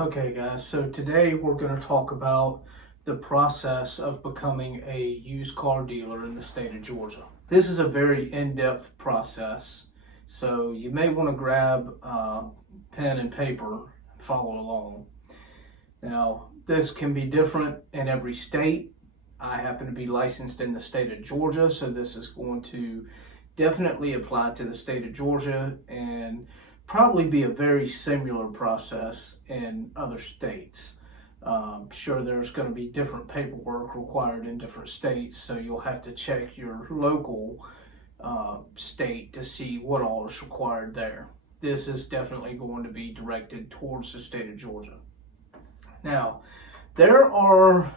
Okay guys, so today we're going to talk about the process of becoming a used car dealer in the state of Georgia. This is a very in-depth process, so you may want to grab pen and paper and follow along. Now, this can be different in every state. I happen to be licensed in the state of Georgia, so this is going to definitely apply to the state of Georgia and probably be a very similar process in other states. Sure, there's going to be different paperwork required in different states, so you'll have to check your local state to see what all is required there. This is definitely going to be directed towards the state of Georgia. Now, there are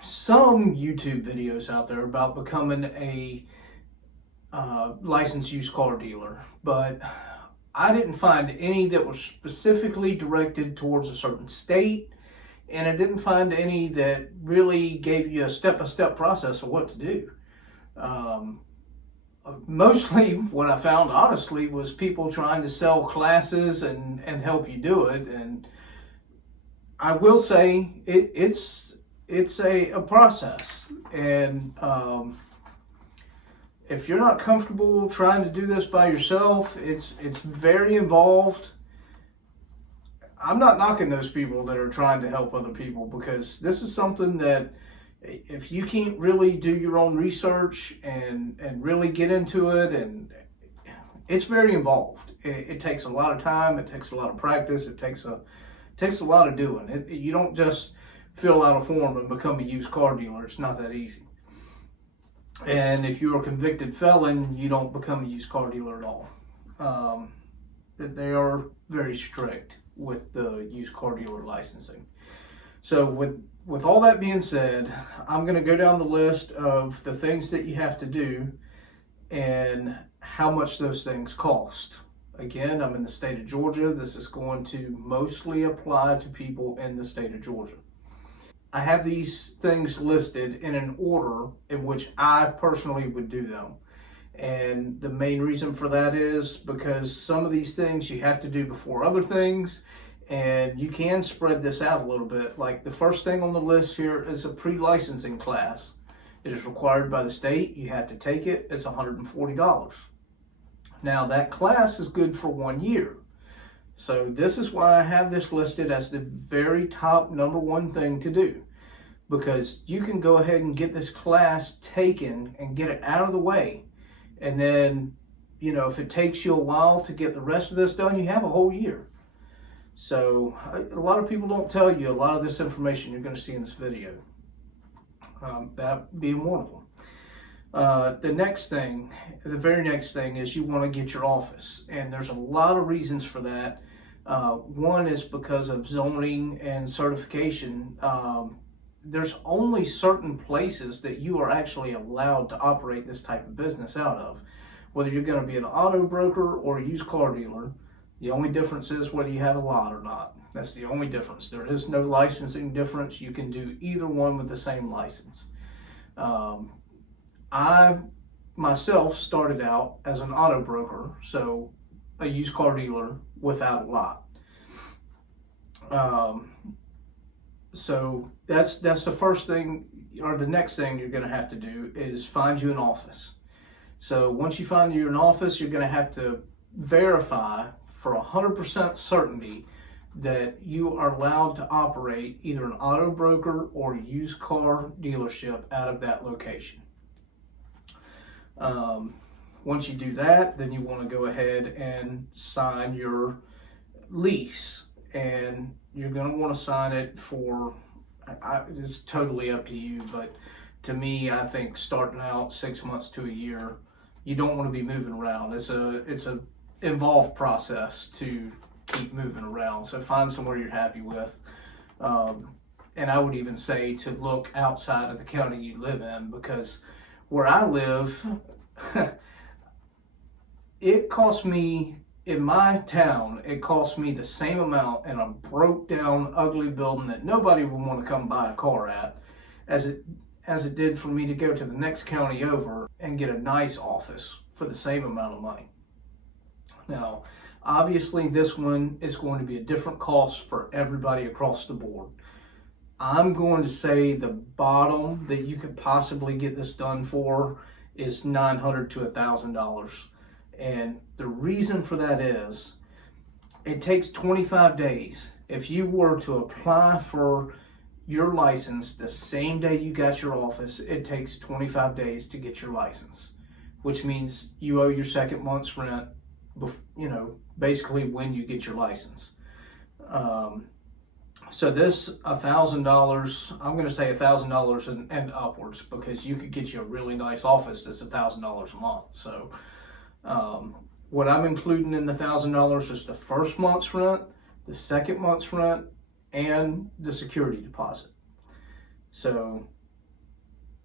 some YouTube videos out there about becoming a licensed used car dealer, but I didn't find any that were specifically directed towards a certain state, and I didn't find any that really gave you a step-by-step process of what to do. Mostly what I found, honestly, was people trying to sell classes and help you do it. And I will say it's a process. And if you're not comfortable trying to do this by yourself, it's very involved. I'm not knocking those people that are trying to help other people, because this is something that if you can't really do your own research and really get into it, and it's very involved. It takes a lot of time. It takes a lot of practice. It takes a lot of doing. You don't just fill out a form and become a used car dealer. It's not that easy. And if you're a convicted felon, you don't become a used car dealer at all. They are very strict with the used car dealer licensing. So with all that being said, I'm going to go down the list of the things that you have to do and how much those things cost. Again, I'm in the state of Georgia. This is going to mostly apply to people in the state of Georgia. I have these things listed in an order in which I personally would do them. And the main reason for that is because some of these things you have to do before other things, and you can spread this out a little bit. Like the first thing on the list here is a pre-licensing class. It is required by the state. You have to take it. It's $140. Now that class is good for 1 year. So this is why I have this listed as the very top #1 thing to do, because you can go ahead and get this class taken and get it out of the way. And then, if it takes you a while to get the rest of this done, you have a whole year. So a lot of people don't tell you a lot of this information you're going to see in this video. That being one of them. The very next thing is you want to get your office, and there's a lot of reasons for that. One is because of zoning and certification. There's only certain places that you are actually allowed to operate this type of business out of. Whether you're going to be an auto broker or a used car dealer, the only difference is whether you have a lot or not. That's the only difference. There is no licensing difference. You can do either one with the same license. I myself started out as an auto broker, so a used car dealer without a lot. So that's the first thing, or the next thing you're going to have to do is find you an office. So once you find you an office, you're going to have to verify for 100% certainty that you are allowed to operate either an auto broker or used car dealership out of that location. Once you do that, then you want to go ahead and sign your lease, and you're going to want to sign it for, it's totally up to you, but to me, I think starting out 6 months to a year, you don't want to be moving around. It's a involved process to keep moving around. So find somewhere you're happy with. And I would even say to look outside of the county you live in, because where I live, it cost me, in my town, it cost me the same amount in a broke down, ugly building that nobody would want to come buy a car at, as it did for me to go to the next county over and get a nice office for the same amount of money. Now, Obviously, this one is going to be a different cost for everybody across the board. I'm going to say the bottom that you could possibly get this done for is $900 to $1,000. And the reason for that is it takes 25 days. If you were to apply for your license the same day you got your office, it takes 25 days to get your license, which means you owe your second month's rent, basically when you get your license. So this $1,000, I'm going to say $1,000 and upwards, because you could get you a really nice office that's $1,000 a month. So what I'm including in the $1,000 is the first month's rent, the second month's rent, and the security deposit. So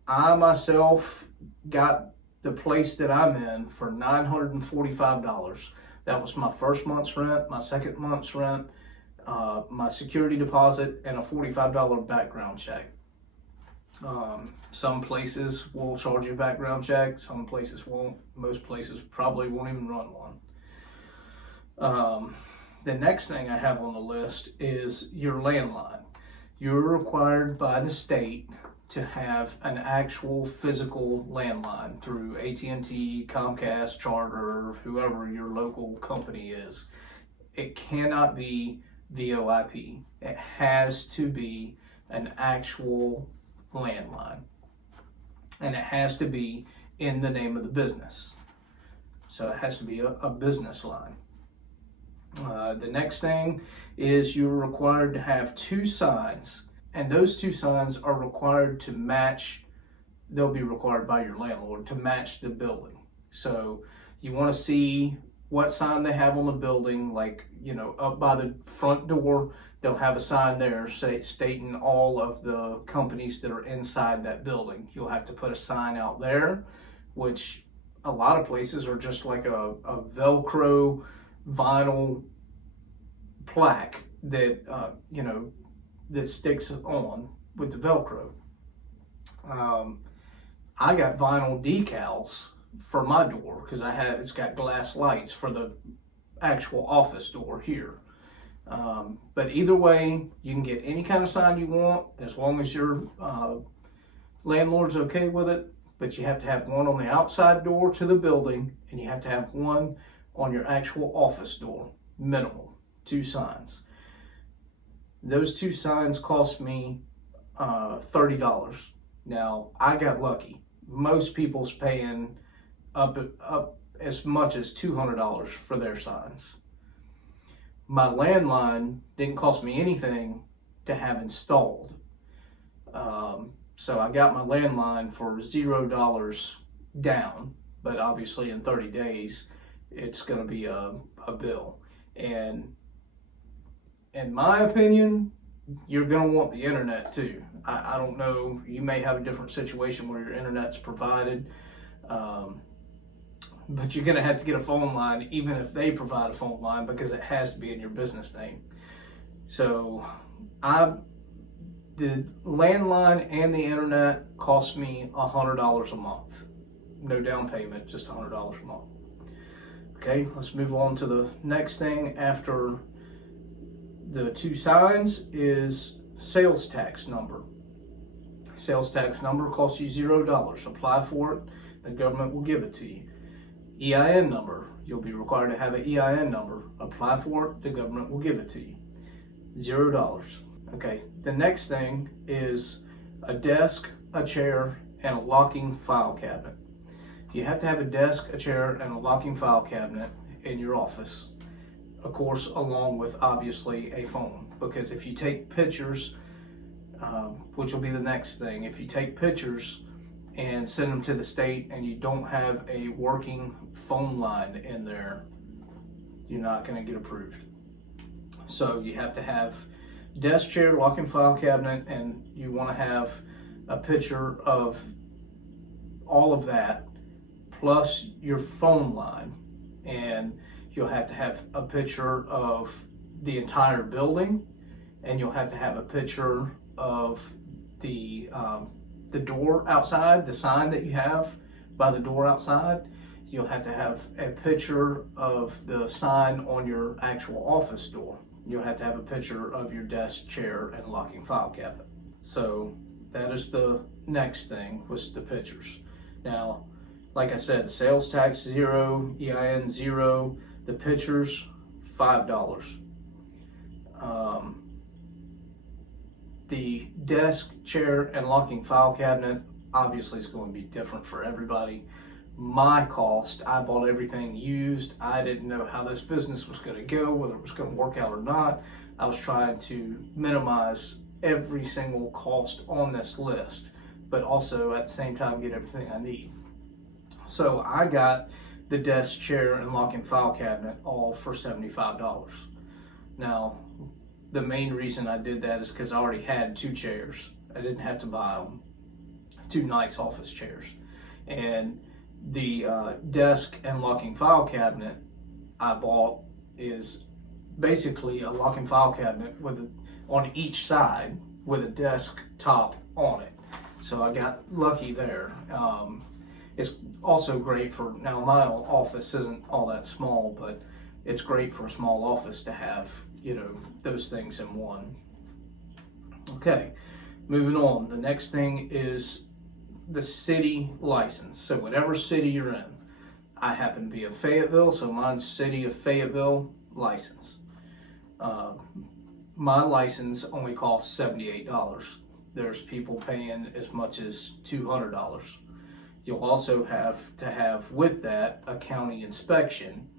I myself got the place that I'm in for $945. That was my first month's rent, my second month's rent, my security deposit, and a $45 background check. Some places will charge you a background check, some places won't. Most places probably won't even run one. The next thing I have on the list is your landline. You're required by the state to have an actual physical landline through AT&T, Comcast, Charter, whoever your local company is. It cannot be VoIP. It has to be an actual landline, and it has to be in the name of the business. So it has to be a business line. The next thing is you're required to have 2 signs, and those 2 signs are required to match. They'll be required by your landlord to match the building. So you want to see what sign they have on the building, like, up by the front door, they'll have a sign there stating all of the companies that are inside that building. You'll have to put a sign out there, which a lot of places are just like a Velcro vinyl plaque that, that sticks on with the Velcro. I got vinyl decals for my door because it's got glass lights for the actual office door here. But either way, you can get any kind of sign you want as long as your landlord's okay with it. But you have to have one on the outside door to the building, and you have to have one on your actual office door, minimal, 2 signs. Those 2 signs cost me $30. Now, I got lucky. Most people's paying up as much as $200 for their signs. My landline didn't cost me anything to have installed. So I got my landline for $0 down, but obviously in 30 days, it's going to be a bill. And in my opinion, you're going to want the internet too. I don't know, you may have a different situation where your internet's provided, but you're going to have to get a phone line even if they provide a phone line, because it has to be in your business name. So the landline and the internet cost me $100 a month. No down payment, just $100 a month. Okay, let's move on to the next thing after the 2 signs is sales tax number. Sales tax number costs you $0. Apply for it, the government will give it to you. EIN number, you'll be required to have an EIN number. Apply for it, the government will give it to you. $0. Okay, the next thing is a desk, a chair, and a locking file cabinet. You have to have a desk, a chair, and a locking file cabinet in your office. Of course, along with obviously a phone, because if you take pictures, which will be the next thing, if you take pictures and send them to the state and you don't have a working phone line in there, you're not going to get approved. So you have to have desk, chair, locking file cabinet, and you want to have a picture of all of that plus your phone line, and you'll have to have a picture of the entire building, and you'll have to have a picture of the door outside, the sign that you have by the door outside. You'll have to have a picture of the sign on your actual office door. You'll have to have a picture of your desk, chair, and locking file cabinet. So that is the next thing, was the pictures. Now, like I said, sales tax 0, EIN 0, the pictures $5. The desk, chair, and locking file cabinet obviously is going to be different for everybody. My cost, I bought everything used. I didn't know how this business was going to go, whether it was going to work out or not. I was trying to minimize every single cost on this list, but also at the same time get everything I need. So I got the desk, chair, and locking file cabinet all for $75. Now, the main reason I did that is because I already had 2 chairs. I didn't have to buy them. 2 nice office chairs. And the desk and locking file cabinet I bought is basically a locking file cabinet with on each side with a desk top on it. So I got lucky there. It's also great for, now my office isn't all that small, but it's great for a small office to have, you know, those things in one. Okay, moving on. The next thing is the city license. So whatever city you're in. I happen to be in Fayetteville, so mine's City of Fayetteville license. My license only costs $78. There's people paying as much as $200. You'll also have to have with that a county inspection,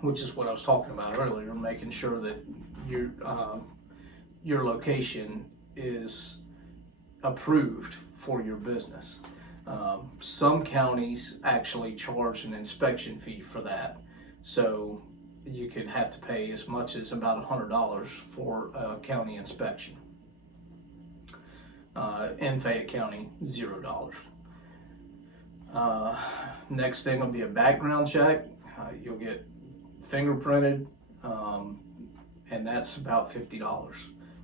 which is what I was talking about earlier, making sure that your location is approved for your business. Some counties actually charge an inspection fee for that, so you could have to pay as much as about $100 for a county inspection. In Fayette County, $0. Next thing will be a background check. You'll get fingerprinted, and that's about $50.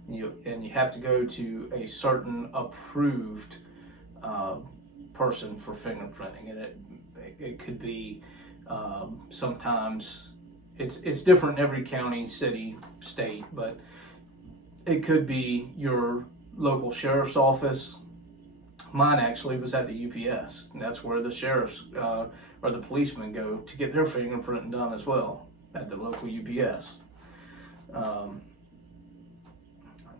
And you have to go to a certain approved person for fingerprinting, and it could be sometimes it's different in every county, city, state, but it could be your local sheriff's office. Mine actually was at the UPS, and that's where the sheriffs or the policemen go to get their fingerprinting done as well, at the local UPS.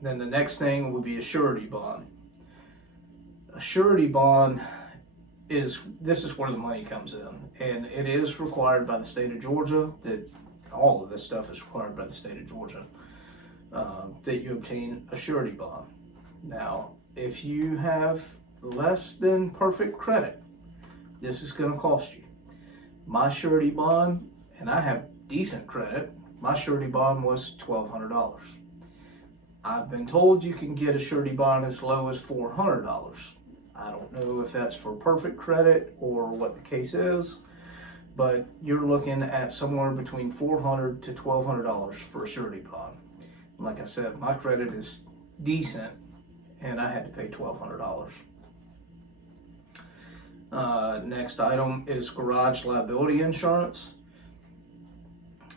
Then the next thing would be a surety bond. A surety bond this is where the money comes in, and it is required by the state of Georgia, that all of this stuff is required by the state of Georgia, that you obtain a surety bond. Now, if you have less than perfect credit, this is going to cost you. My surety bond, and I have decent credit, my surety bond was $1,200. I've been told you can get a surety bond as low as $400. I don't know if that's for perfect credit or what the case is, but you're looking at somewhere between $400 to $1,200 for a surety bond. Like I said, my credit is decent, and I had to pay $1,200. Next item is garage liability insurance.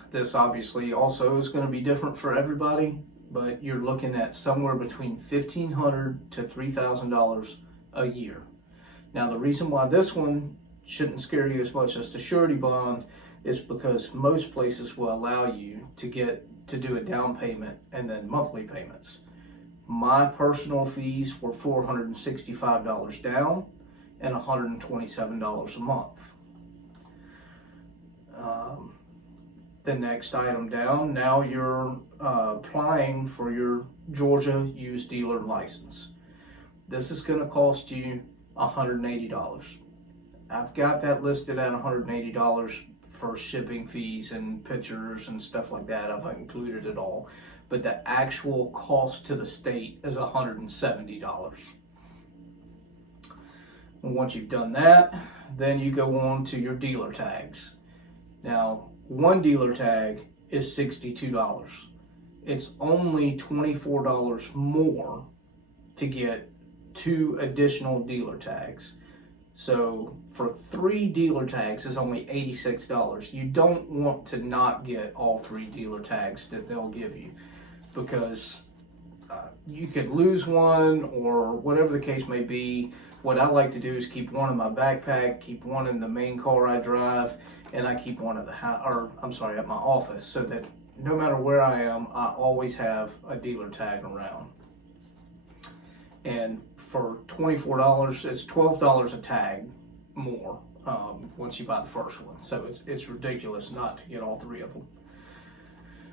This obviously also is going to be different for everybody, but you're looking at somewhere between $1,500 to $3,000 a year. Now, the reason why this one shouldn't scare you as much as the surety bond is because most places will allow you to do a down payment and then monthly payments. My personal fees were $465 down and $127 a month. The next item down, now you're applying for your Georgia used dealer license. This is going to cost you $180. I've got that listed at $180 for shipping fees and pictures and stuff like that. I've included it all. But the actual cost to the state is $170. And once you've done that, then you go on to your dealer tags. Now, one dealer tag is $62. It's only $24 more to get 2 additional dealer tags. So for 3 dealer tags is only $86. You don't want to not get all 3 dealer tags that they'll give you, because you could lose one or whatever the case may be. What I like to do is keep one in my backpack, keep one in the main car I drive, and I keep one at the house, or I'm sorry, at my office, so that no matter where I am, I always have a dealer tag around. And for $24, it's $12 a tag more once you buy the first one. So it's ridiculous not to get all 3 of them.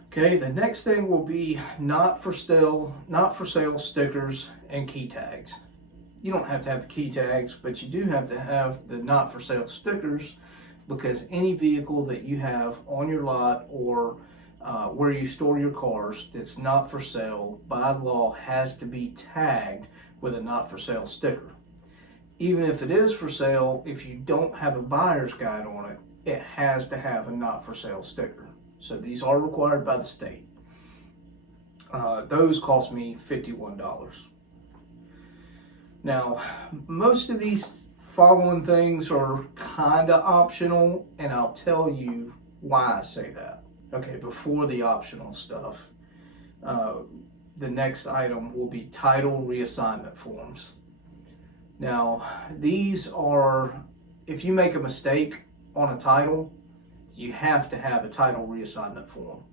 Okay, the next thing will be not for sale stickers and key tags. You don't have to have the key tags, but you do have to have the not for sale stickers, because any vehicle that you have on your lot or where you store your cars that's not for sale, by law has to be tagged with a not for sale sticker. Even if it is for sale, if you don't have a buyer's guide on it, it has to have a not for sale sticker. So these are required by the state. Those cost me $51. Now, most of these following things are kind of optional, and I'll tell you why I say that. Okay, before the optional stuff, the next item will be title reassignment forms. Now, these are, if you make a mistake on a title, you have to have a title reassignment form.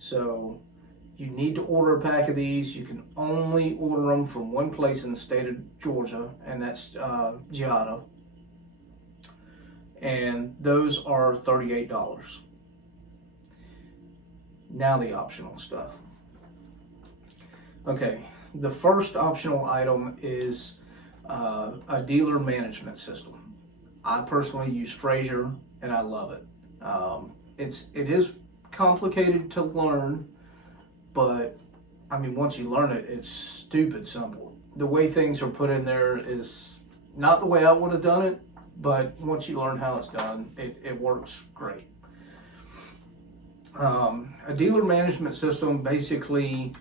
So you need to order a pack of these. You can only order them from one place in the state of Georgia, and that's Giada. And those are $38. Now the optional stuff. Okay, the first optional item is a dealer management system. I personally use Frazier, and I love it. It is complicated to learn, but I mean, once you learn it, it's stupid simple. The way things are put in there is not the way I would have done it, but once you learn how it's done, it works great. A dealer management system, basically,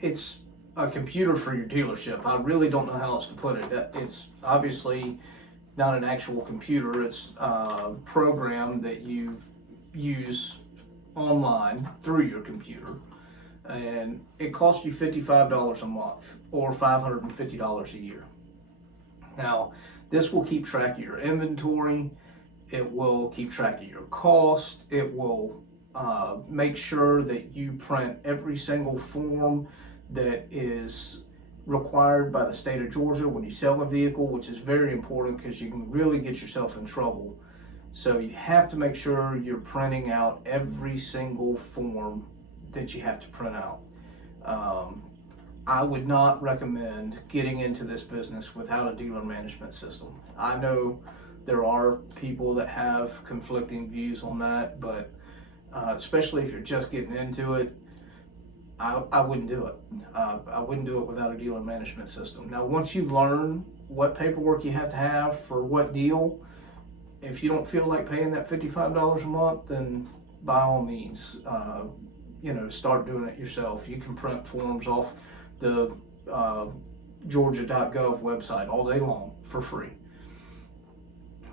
it's a computer for your dealership. I really don't know how else to put it. It's obviously not an actual computer. It's a program that you use online through your computer, and it costs you $55 a month or $550 a year. Now, this will keep track of your inventory. It will keep track of your cost. It will make sure that you print every single form that is required by the state of Georgia when you sell a vehicle, which is very important because you can really get yourself in trouble. So you have to make sure you're printing out every single form that you have to print out. I would not recommend getting into this business without a dealer management system. I know there are people that have conflicting views on that, but especially if you're just getting into it, I wouldn't do it. I wouldn't do it without a dealer management system. Now, once you learn what paperwork you have to have for what deal, if you don't feel like paying that $55 a month, then by all means, start doing it yourself. You can print forms off the Georgia.gov website all day long for free.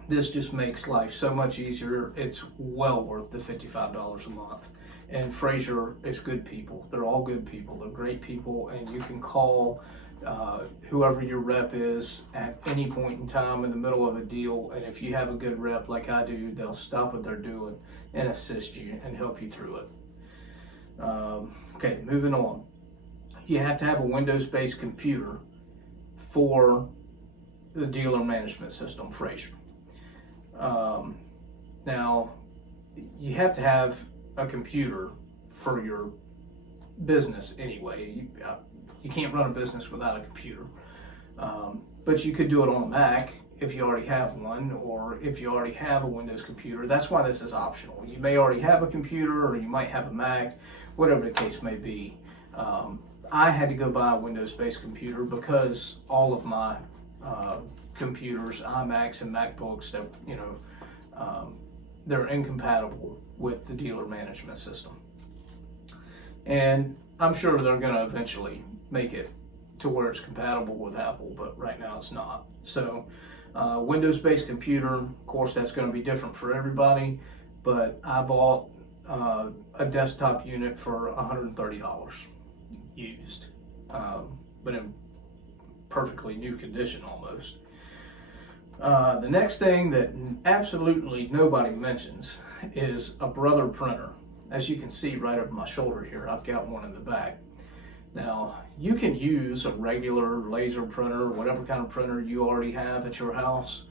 This just makes life so much easier. It's well worth the $55 a month. And Frazier is good people. They're all good people. They're great people, and you can call whoever your rep is at any point in time in the middle of a deal, and if you have a good rep like I do, they'll stop what they're doing and assist you and help you through it. Okay, moving on. You have to have a Windows-based computer for the dealer management system, Frazier. Now, you have to have a computer for your business anyway. You can't run a business without a computer. But you could do it on a Mac if you already have one, or if you already have a Windows computer. That's why this is optional. You may already have a computer, or you might have a Mac, whatever the case may be. I had to go buy a Windows-based computer because all of my computers, iMacs and MacBooks, that they're incompatible with the dealer management system. And I'm sure they're going to eventually make it to where it's compatible with Apple, but right now it's not. So Windows-based computer, of course, that's going to be different for everybody, but I bought a desktop unit for $130 used, but in perfectly new condition almost. The next thing that absolutely nobody mentions is a Brother printer. As you can see right over my shoulder here, I've got one in the back. Now, you can use a regular laser printer, or whatever kind of printer you already have at your house,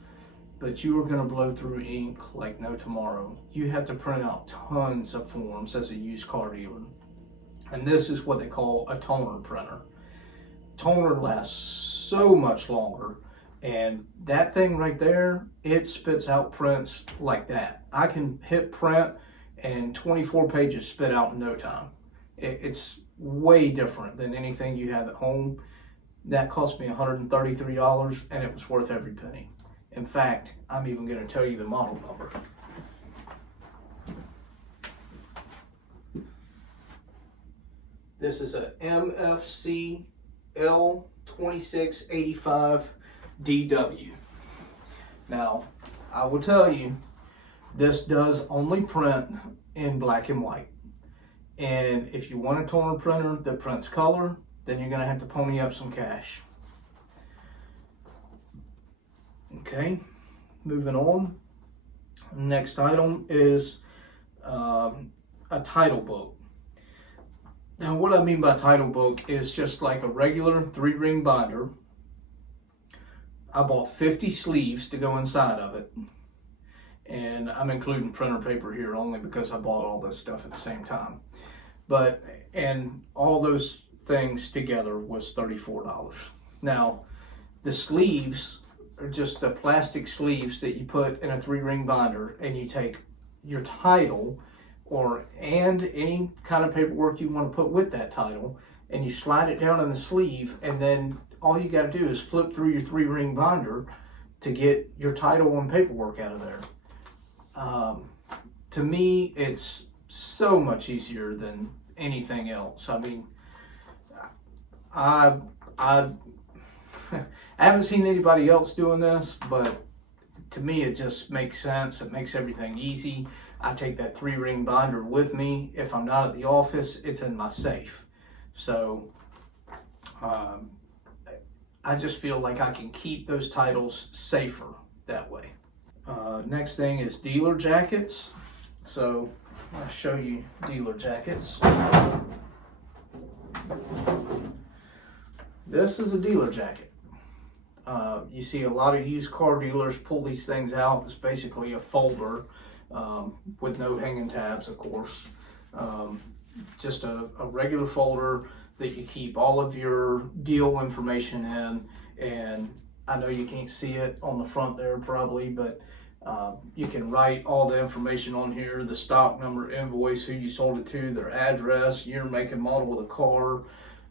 but you are going to blow through ink like no tomorrow. You have to print out tons of forms as a used car dealer. And this is what they call a toner printer. Toner lasts so much longer, and that thing right there, it spits out prints like that. I can hit print and 24 pages spit out in no time. It's way different than anything you have at home. That cost me $133, and it was worth every penny. In fact, I'm even going to tell you the model number. This is a MFC L2685DW. Now, I will tell you, this does only print in black and white. And if you want a toner printer that prints color, then you're going to have to pony up some cash. Okay, moving on. Next item is a title book. Now, what I mean by title book is just like a regular 3-ring binder. I bought 50 sleeves to go inside of it. And I'm including printer paper here only because I bought all this stuff at the same time. But, and all those things together was $34. Now, the sleeves are just the plastic sleeves that you put in a 3-ring binder, and you take your title and any kind of paperwork you want to put with that title, and you slide it down in the sleeve, and then all you got to do is flip through your 3-ring binder to get your title and paperwork out of there. To me, it's so much easier than anything else. I mean, I haven't seen anybody else doing this, but to me it just makes sense. It makes everything easy. I take that 3-ring binder with me. If I'm not at the office, it's in my safe. So I just feel like I can keep those titles safer that way. Next thing is dealer jackets. So I'll show you dealer jackets. This is a dealer jacket. You see a lot of used car dealers pull these things out. It's basically a folder with no hanging tabs, of course. Just a regular folder that you keep all of your deal information in. And I know you can't see it on the front there probably, but you can write all the information on here: the stock number, invoice, who you sold it to, their address, year, make, and model of the car,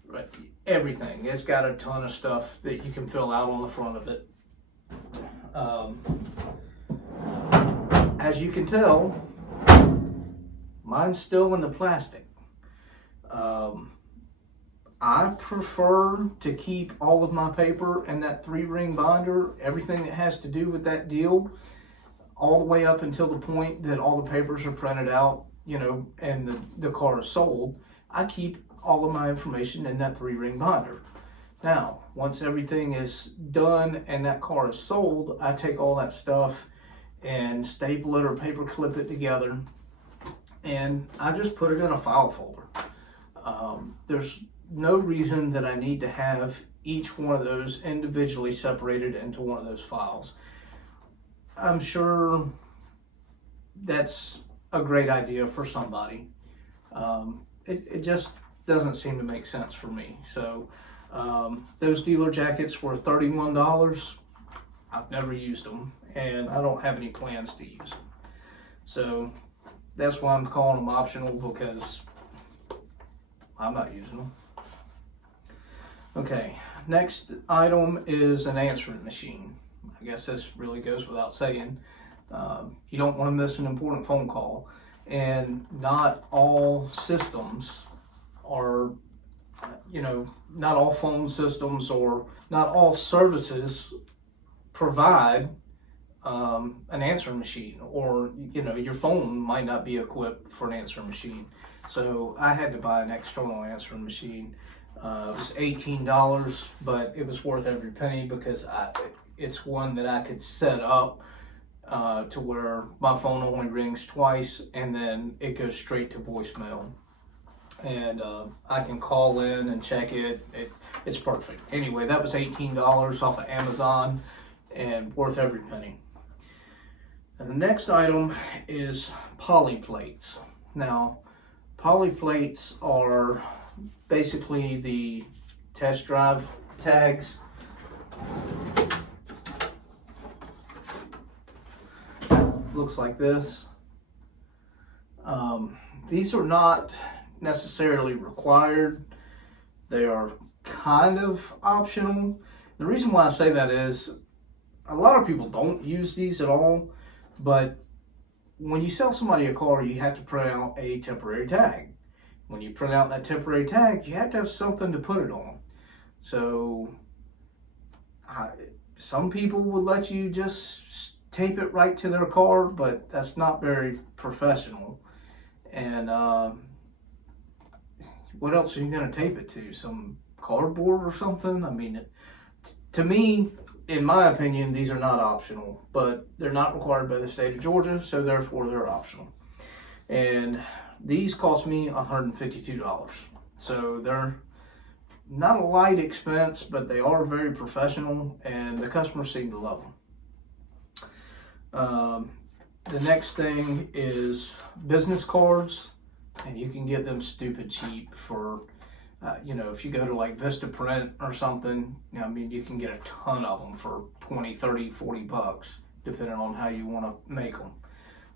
right, everything. It's got a ton of stuff that you can fill out on the front of it. As you can tell, mine's still in the plastic. I prefer to keep all of my paper in that 3-ring binder, everything that has to do with that deal, all the way up until the point that all the papers are printed out, you know, and the car is sold. I keep all of my information in that 3-ring binder. Now, once everything is done and that car is sold, I take all that stuff and staple it or paper clip it together, and I just put it in a file folder. There's no reason that I need to have each one of those individually separated into one of those files. I'm sure that's a great idea for somebody. It just doesn't seem to make sense for me. So those dealer jackets were $31. I've never used them, and I don't have any plans to use them. So that's why I'm calling them optional, because I'm not using them. Okay, next item is an answering machine. I guess this really goes without saying. You don't want to miss an important phone call, and not all systems are not all phone systems or not all services provide an answering machine, or your phone might not be equipped for an answering machine. So I had to buy an external answering machine. It was $18, but it was worth every penny because it's one that I could set up to where my phone only rings twice and then it goes straight to voicemail. And I can call in and check it. It's perfect. Anyway, that was $18 off of Amazon and worth every penny. And the next item is poly plates. Now, poly plates are basically the test drive tags. Looks like this. These are not necessarily required. They are kind of optional. The reason why I say that is a lot of people don't use these at all, but when you sell somebody a car, you have to print out a temporary tag. When you print out that temporary tag, you have to have something to put it on. So some people would let you just tape it right to their car, but that's not very professional. And what else are you going to tape it to? Some cardboard or something? I mean, to me, in my opinion, these are not optional, but they're not required by the state of Georgia, so therefore they're optional. And these cost me $152. So they're not a light expense, but they are very professional, and the customers seem to love them. The next thing is business cards, and you can get them stupid cheap for, if you go to like Vistaprint or something, you can get a ton of them for 20, 30, 40 bucks, depending on how you want to make them.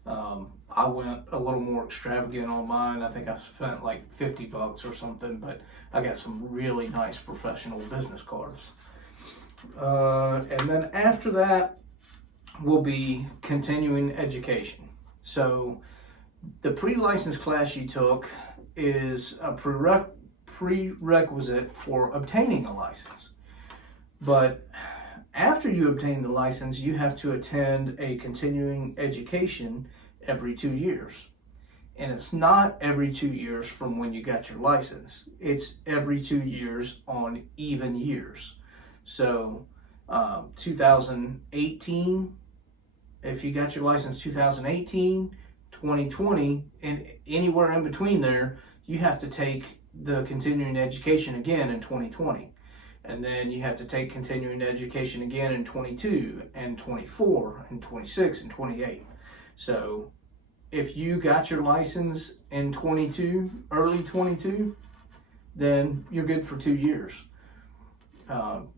I went a little more extravagant on mine. I think I spent like 50 bucks or something, but I got some really nice professional business cards. And then after that will be continuing education. So the pre-license class you took is a prerequisite for obtaining a license. But after you obtain the license, you have to attend a continuing education every 2 years. And it's not every 2 years from when you got your license. It's every 2 years on even years. So 2018, if you got your license 2018, 2020, and anywhere in between there, you have to take the continuing education again in 2020. And then you have to take continuing education again in 22 and 24 and 26 and 28. So if you got your license in 22, early 22, then you're good for 2 years.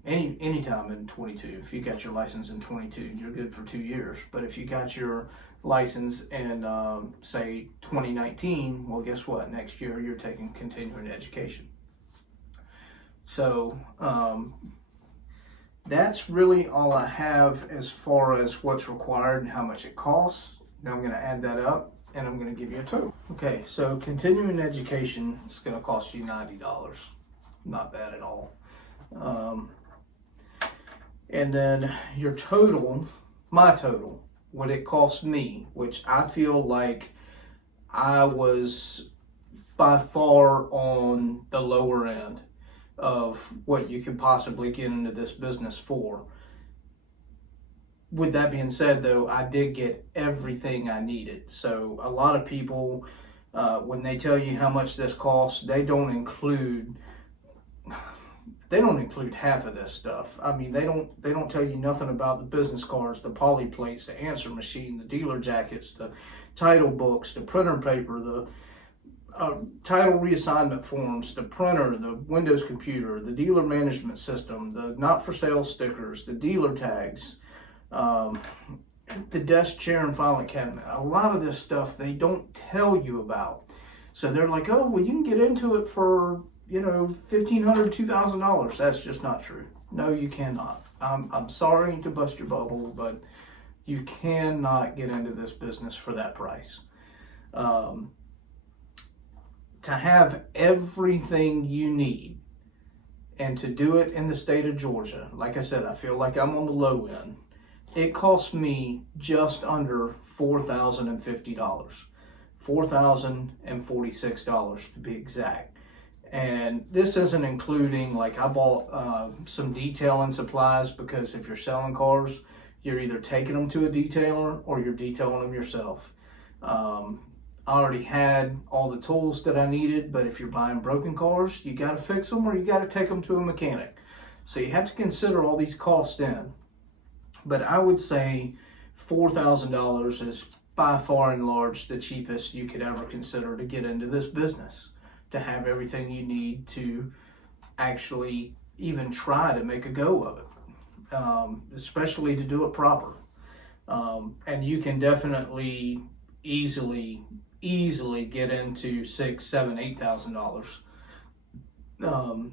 Any time in 22, if you got your license in 22, you're good for 2 years. But if you got your license in, say, 2019, well, guess what? Next year, you're taking continuing education. So that's really all I have as far as what's required and how much it costs. Now I'm going to add that up and I'm going to give you a total. Okay, so continuing education is going to cost you $90. Not bad at all. And then your total, my total, what it cost me, which I feel like I was by far on the lower end of what you could possibly get into this business for. With that being said, though, I did get everything I needed. So a lot of people, when they tell you how much this costs, they don't include half of this stuff. I mean, they don't tell you nothing about the business cards, the poly plates, the answer machine, the dealer jackets, the title books, the printer paper, the title reassignment forms, the printer, the Windows computer, the dealer management system, the not for sale stickers, the dealer tags, the desk, chair, and filing cabinet. A lot of this stuff they don't tell you about. So they're like, oh, well, you can get into it for $1,500, $2,000. That's just not true. No, you cannot. I'm sorry to bust your bubble, but you cannot get into this business for that price. to have everything you need and to do it in the state of Georgia, like I said, I feel like I'm on the low end. It cost me just under $4,050, $4,046 to be exact. And this isn't including, like, I bought some detailing supplies, because if you're selling cars, you're either taking them to a detailer or you're detailing them yourself. I already had all the tools that I needed, but if you're buying broken cars, you got to fix them or you got to take them to a mechanic. So you have to consider all these costs in. But I would say $4,000 is by far and large the cheapest you could ever consider to get into this business, to have everything you need to actually even try to make a go of it, especially to do it proper. And you can definitely easily get into $6,000, $7,000, $8,000,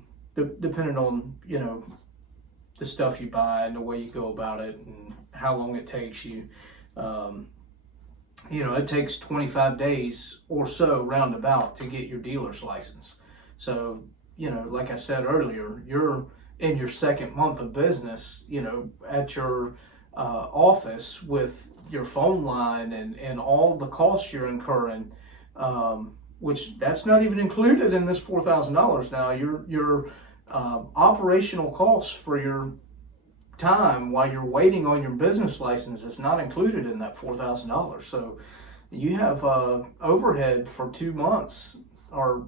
depending on, you know, the stuff you buy and the way you go about it and how long it takes you. You know, it takes 25 days or so roundabout to get your dealer's license. So, you know, like I said earlier, you're in your second month of business, you know, at your office with your phone line and all the costs you're incurring, which that's not even included in this $4,000. Now your operational costs for your time while you're waiting on your business license is not included in that $4,000. So you have overhead for 2 months, or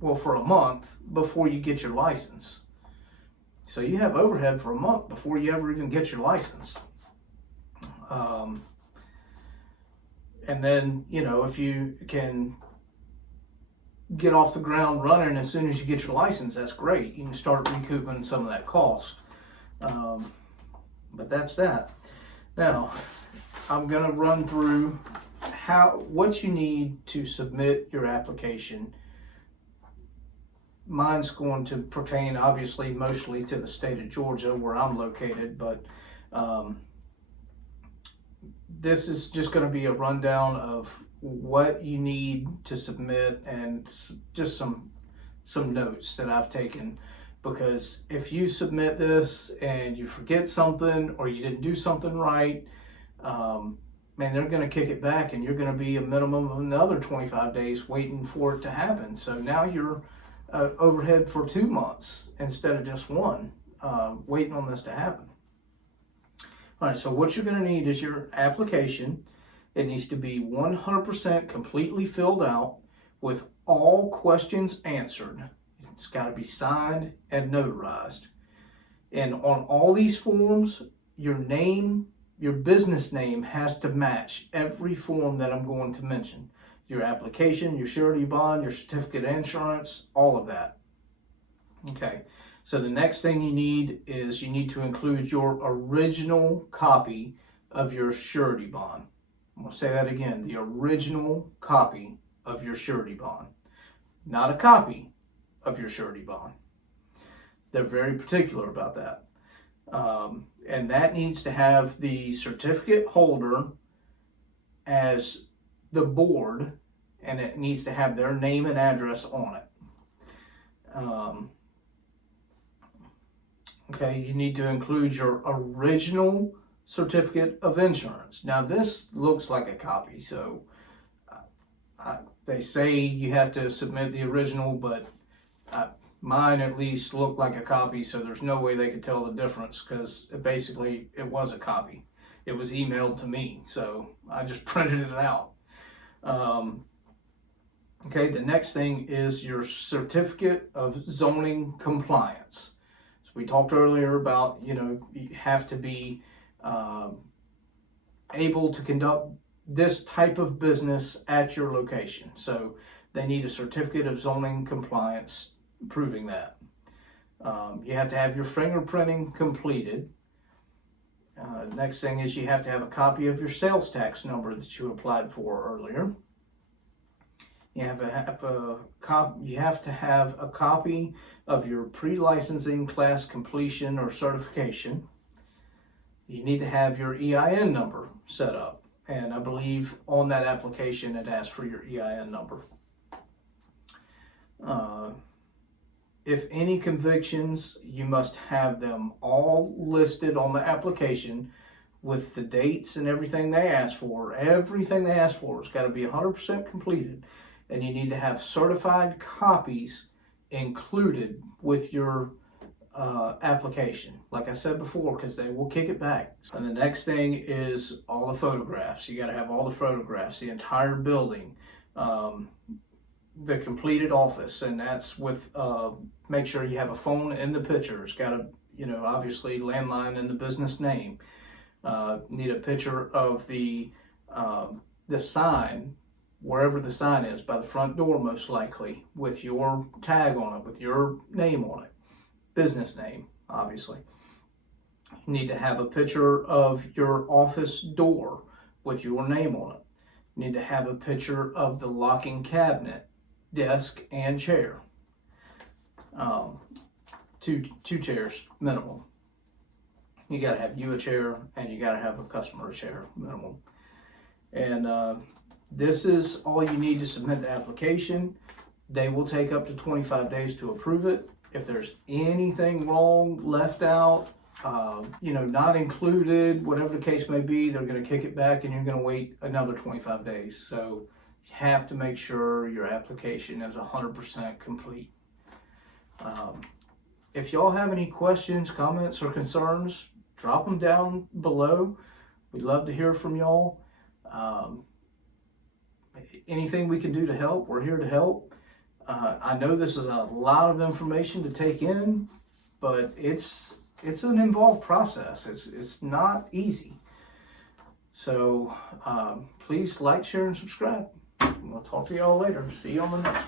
well, for a month before you get your license. So you have overhead for a month before you ever even get your license. And then, you know, if you can get off the ground running as soon as you get your license, that's great. You can start recouping some of that cost. But that's that. Now, I'm going to run through what you need to submit your application. Mine's going to pertain, obviously, mostly to the state of Georgia, where I'm located, but this is just going to be a rundown of what you need to submit and just some notes that I've taken, because if you submit this and you forget something or you didn't do something right, man, they're going to kick it back and you're going to be a minimum of another 25 days waiting for it to happen. So now you're overhead for 2 months instead of just one, waiting on this to happen. All right, so what you're going to need is your application. It needs to be 100% completely filled out with all questions answered. It's got to be signed and notarized. And on all these forms, your name, your business name has to match every form that I'm going to mention. Your application, your surety bond, your certificate of insurance, all of that. Okay. So the next thing you need is you need to include your original copy of your surety bond. I'm going to say that again, the original copy of your surety bond, not a copy of your surety bond. They're very particular about that. And that needs to have the certificate holder as the board, and it needs to have their name and address on it. Okay, you need to include your original certificate of insurance. Now this looks like a copy, so they say you have to submit the original, but mine at least looked like a copy, so there's no way they could tell the difference, because it was a copy. It was emailed to me, so I just printed it out. Okay, the next thing is your certificate of zoning compliance. So we talked earlier about, you know, you have to be able to conduct this type of business at your location. So they need a certificate of zoning compliance proving that. You have to have your fingerprinting completed. Next thing is you have to have a copy of your sales tax number that you applied for earlier. You have to have a copy of your pre-licensing class completion or certification. You need to have your EIN number set up, and I believe on that application it asks for your EIN number. if any convictions, you must have them all listed on the application with the dates and everything they ask for. Everything they ask for has got to be 100% completed. And you need to have certified copies included with your application, like I said before, because they will kick it back. And the next thing is all the photographs. You got to have all the photographs, the entire building, the completed office, and that's with make sure you have a phone in the picture. It's got to, obviously landline and the business name. Need a picture of the sign, wherever the sign is, by the front door most likely, with your tag on it, with your name on it, business name, obviously. You need to have a picture of your office door with your name on it. You need to have a picture of the locking cabinet, desk, and chair. Two chairs minimum. You got to have you a chair, and you got to have a customer a chair minimum. And this is all you need to submit the application. They will take up to 25 days to approve it. If there's anything wrong, left out, not included, whatever the case may be, they're going to kick it back and you're going to wait another 25 days. So you have to make sure your application is 100% complete. If y'all have any questions, comments, or concerns, drop them down below. We'd love to hear from y'all. Anything we can do to help, we're here to help. I know this is a lot of information to take in, but it's an involved process. It's not easy. So please like, share, and subscribe. We'll talk to y'all later. See you on the next one.